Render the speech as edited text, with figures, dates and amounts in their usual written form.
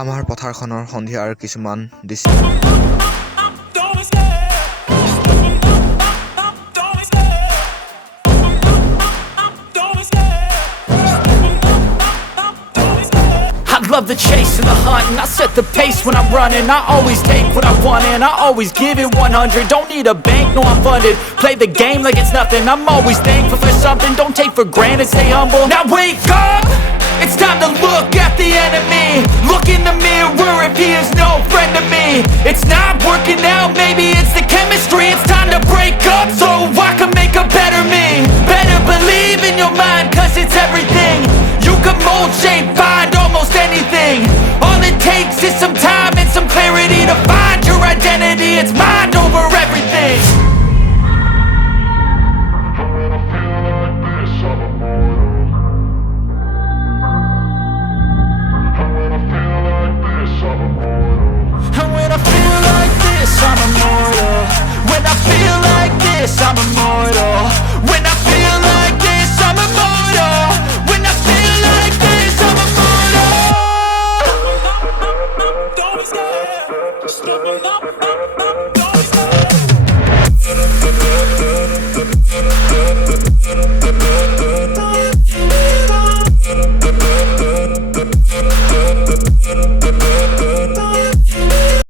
আমাৰ পথাৰখনৰ সন্ধিয়াৰ কিছুমান দৃশ্য I love the chase and the hunt, and I set the pace when I'm running. I always take what I want and I always give it 100. Don't need a bank, no I'm funded. Play the game like it's nothing. I'm always thankful for something. Don't take for granted, stay humble. Now wake up, it's time to look at the enemy. Look in the mirror if he is no friend to me. It's not working out, maybe it's the chemistry. It's time to break up so I can make a better me. Better believe in your mind, cause it's everything.